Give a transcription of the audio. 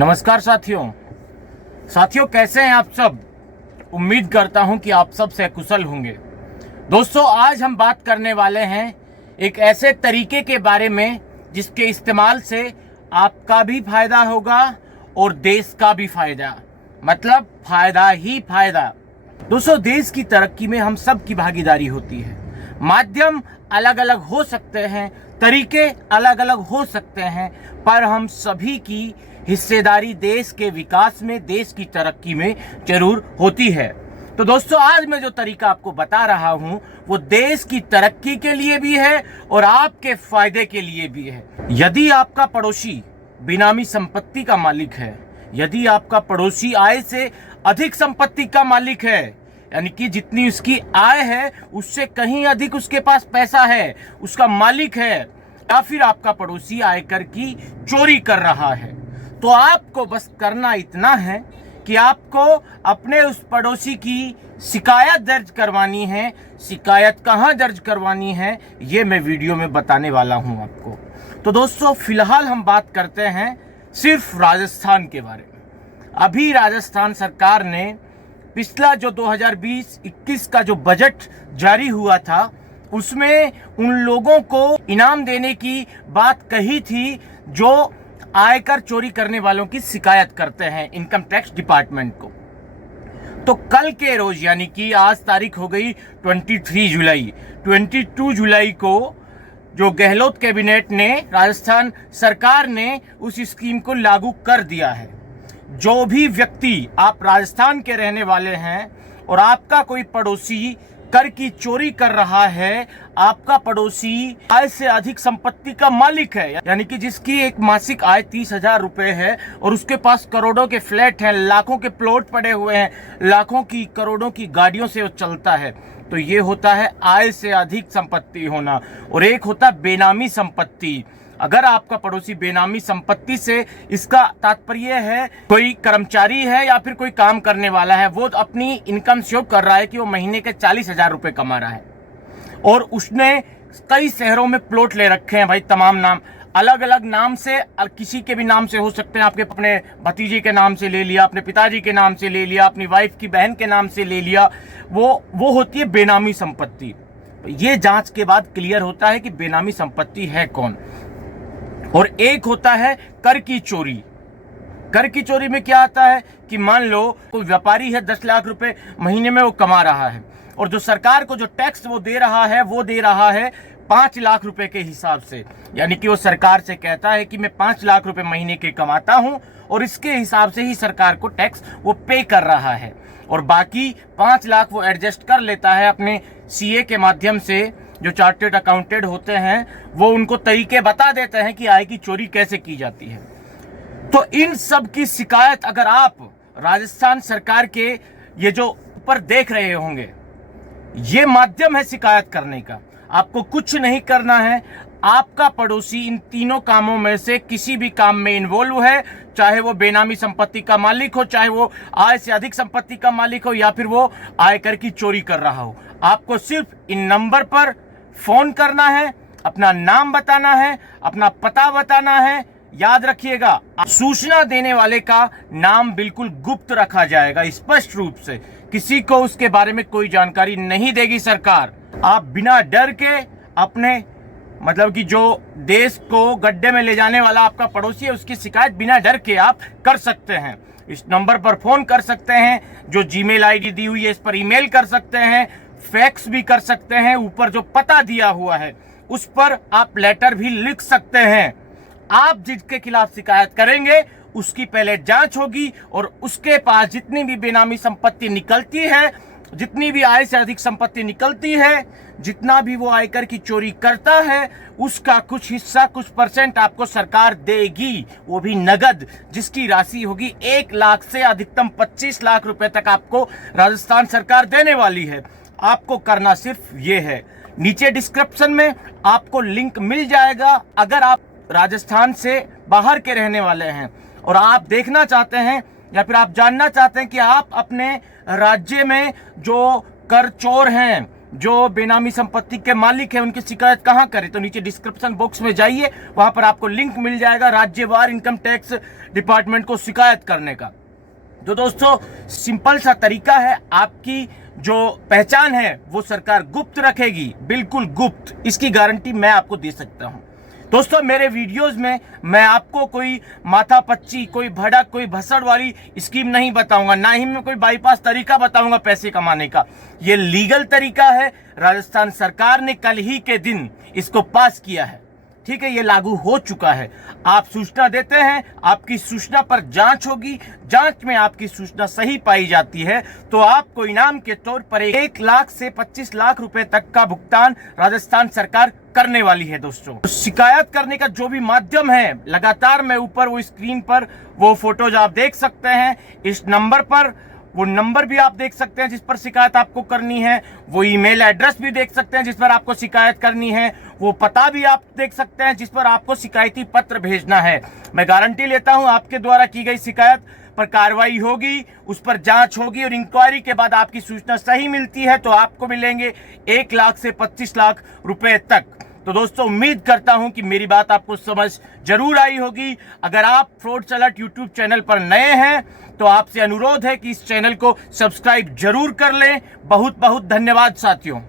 नमस्कार साथियों कैसे हैं आप सब। उम्मीद करता हूं कि आप सब सकुशल होंगे। दोस्तों, आज हम बात करने वाले हैं एक ऐसे तरीके के बारे में जिसके इस्तेमाल से आपका भी फायदा होगा और देश का भी फायदा, मतलब फायदा ही फायदा। दोस्तों, देश की तरक्की में हम सब की भागीदारी होती है। माध्यम अलग अलग हो सकते हैं, तरीके अलग अलग हो सकते हैं, पर हम सभी की हिस्सेदारी देश के विकास में, देश की तरक्की में जरूर होती है। तो दोस्तों, आज मैं जो तरीका आपको बता रहा हूं वो देश की तरक्की के लिए भी है और आपके फायदे के लिए भी है। यदि आपका पड़ोसी बेनामी संपत्ति का मालिक है, यदि आपका पड़ोसी आय से अधिक संपत्ति का मालिक है, यानी कि जितनी उसकी आय है उससे कहीं अधिक उसके पास पैसा है, उसका मालिक है, या फिर आपका पड़ोसी आयकर की चोरी कर रहा है, तो आपको बस करना इतना है कि आपको अपने उस पड़ोसी की शिकायत दर्ज करवानी है। शिकायत कहाँ दर्ज करवानी है ये मैं वीडियो में बताने वाला हूं आपको। तो दोस्तों, फिलहाल हम बात करते हैं सिर्फ राजस्थान के बारे में। अभी राजस्थान सरकार ने पिछला जो 2020-21 का जो बजट जारी हुआ था उसमें उन लोगों को इनाम देने की बात कही थी जो आयकर चोरी करने वालों की शिकायत करते हैं इनकम टैक्स डिपार्टमेंट को। तो कल के रोज, यानी कि आज तारीख हो गई 22 जुलाई को जो गहलोत कैबिनेट ने, राजस्थान सरकार ने उस स्कीम को लागू कर दिया है। जो भी व्यक्ति, आप राजस्थान के रहने वाले हैं और आपका कोई पड़ोसी कर की चोरी कर रहा है, आपका पड़ोसी आय से अधिक संपत्ति का मालिक है, यानी कि जिसकी एक मासिक आय 30,000 रुपए है और उसके पास करोड़ों के फ्लैट हैं, लाखों के प्लॉट पड़े हुए हैं, लाखों की करोड़ों की गाड़ियों से वो चलता है, तो ये होता है आय से अधिक संपत्ति होना। और एक होता है बेनामी संपत्ति। अगर आपका पड़ोसी बेनामी संपत्ति से, इसका तात्पर्य है कोई कर्मचारी है या फिर कोई काम करने वाला है, वो अपनी इनकम शो कर रहा है कि वो महीने के 40,000 रुपए कमा रहा है और उसने कई शहरों में प्लॉट ले रखे हैं। भाई, तमाम नाम अलग अलग नाम से, किसी के भी नाम से हो सकते हैं। आपके अपने भतीजे के नाम से ले लिया, अपने पिताजी के नाम से ले लिया, अपनी वाइफ की बहन के नाम से ले लिया, वो होती है बेनामी संपत्ति। ये जांच के बाद क्लियर होता है कि बेनामी संपत्ति है कौन। और एक होता है कर की चोरी। कर की चोरी में क्या आता है कि मान लो कोई व्यापारी है, 10 लाख रुपए महीने में वो कमा रहा है और जो सरकार को जो टैक्स वो दे रहा है 5 लाख रुपए के हिसाब से। यानी कि वो सरकार से कहता है कि मैं 5 लाख रुपए महीने के कमाता हूं और इसके हिसाब से ही सरकार को टैक्स वो पे कर रहा है, और बाकी 5 लाख वो एडजस्ट कर लेता है अपने सीए के माध्यम से। जो चार्टर्ड अकाउंटेंट होते हैं वो उनको तरीके बता देते हैं कि आय की चोरी कैसे की जाती है। तो इन सब की शिकायत अगर आप राजस्थान सरकार के ये जो ऊपर देख रहे होंगे, ये माध्यम है शिकायत करने का। आपको कुछ नहीं करना है। आपका पड़ोसी इन तीनों कामों में से किसी भी काम में इन्वॉल्व है, चाहे वो बेनामी संपत्ति का मालिक हो, चाहे वो आय से अधिक संपत्ति का मालिक हो, या फिर वो आयकर की चोरी कर रहा हो। आपको सिर्फ इन नंबर पर फोन करना है, अपना नाम बताना है, अपना पता बताना है। याद रखिएगा, सूचना देने वाले का नाम बिल्कुल गुप्त रखा जाएगा, स्पष्ट रूप से। किसी को उसके बारे में कोई जानकारी नहीं देगी सरकार। आप बिना डर के अपने, मतलब कि जो देश को गड्ढे में ले जाने वाला आपका पड़ोसी है, उसकी शिकायत बिना डर के आप कर सकते हैं। इस नंबर पर फोन कर सकते हैं, जो जीमेल आईडी दी हुई है इस पर ईमेल कर सकते हैं, फैक्स भी कर सकते हैं, ऊपर जो पता दिया हुआ है उस पर आप लेटर भी लिख सकते हैं। आप जिसके खिलाफ शिकायत करेंगे उसकी पहले जांच होगी और उसके पास जितनी भी बेनामी संपत्ति निकलती है, जितनी भी आय से अधिक संपत्ति निकलती है, जितना भी वो आयकर की चोरी करता है, उसका कुछ हिस्सा, कुछ परसेंट आपको सरकार देगी, वो भी नगद, जिसकी राशि होगी 1 लाख से अधिकतम 25 लाख रुपए तक आपको राजस्थान सरकार देने वाली है। आपको करना सिर्फ ये है, नीचे डिस्क्रिप्शन में आपको लिंक मिल जाएगा। अगर आप राजस्थान से बाहर के रहने वाले हैं और आप देखना चाहते हैं या फिर आप जानना चाहते हैं कि आप अपने राज्य में जो कर चोर हैं, जो बेनामी संपत्ति के मालिक है उनकी शिकायत कहाँ करें, तो नीचे डिस्क्रिप्शन बॉक्स में जाइए, वहां पर आपको लिंक मिल जाएगा राज्यवार इनकम टैक्स डिपार्टमेंट को शिकायत करने का। तो दोस्तों सिंपल सा तरीका है, आपकी जो पहचान है वो सरकार गुप्त रखेगी, बिल्कुल गुप्त, इसकी गारंटी मैं आपको दे सकता हूं। दोस्तों मेरे वीडियोस में मैं आपको कोई माथापच्ची, कोई भड़क, कोई भसड़ वाली स्कीम नहीं बताऊंगा, ना ही मैं कोई बाईपास तरीका बताऊंगा पैसे कमाने का। ये लीगल तरीका है, राजस्थान सरकार ने कल ही के दिन इसको पास किया है, ठीक है, ये लागू हो चुका है। आप सूचना देते हैं, आपकी सूचना पर जांच होगी, जांच में आपकी सूचना सही पाई जाती है तो आपको इनाम के तौर पर 1 लाख से 25 लाख रुपए तक का भुगतान राजस्थान सरकार करने वाली है। दोस्तों शिकायत करने का जो भी माध्यम है, लगातार मैं ऊपर वो स्क्रीन पर वो फोटोज आप देख सकते हैं, इस नंबर पर, वो नंबर भी आप देख सकते हैं जिस पर शिकायत आपको करनी है, वो ईमेल एड्रेस भी देख सकते हैं जिस पर आपको शिकायत करनी है, वो पता भी आप देख सकते हैं जिस पर आपको शिकायती पत्र भेजना है। मैं गारंटी लेता हूं आपके द्वारा की गई शिकायत पर कार्रवाई होगी, उस पर जांच होगी और इंक्वायरी के बाद आपकी सूचना सही मिलती है तो आपको मिलेंगे 1 लाख से 25 लाख रुपए तक। तो दोस्तों उम्मीद करता हूं कि मेरी बात आपको समझ जरूर आई होगी। अगर आप फ्रॉड्स अलर्ट यूट्यूब चैनल पर नए हैं तो आपसे अनुरोध है कि इस चैनल को सब्सक्राइब जरूर कर लें। बहुत बहुत धन्यवाद साथियों।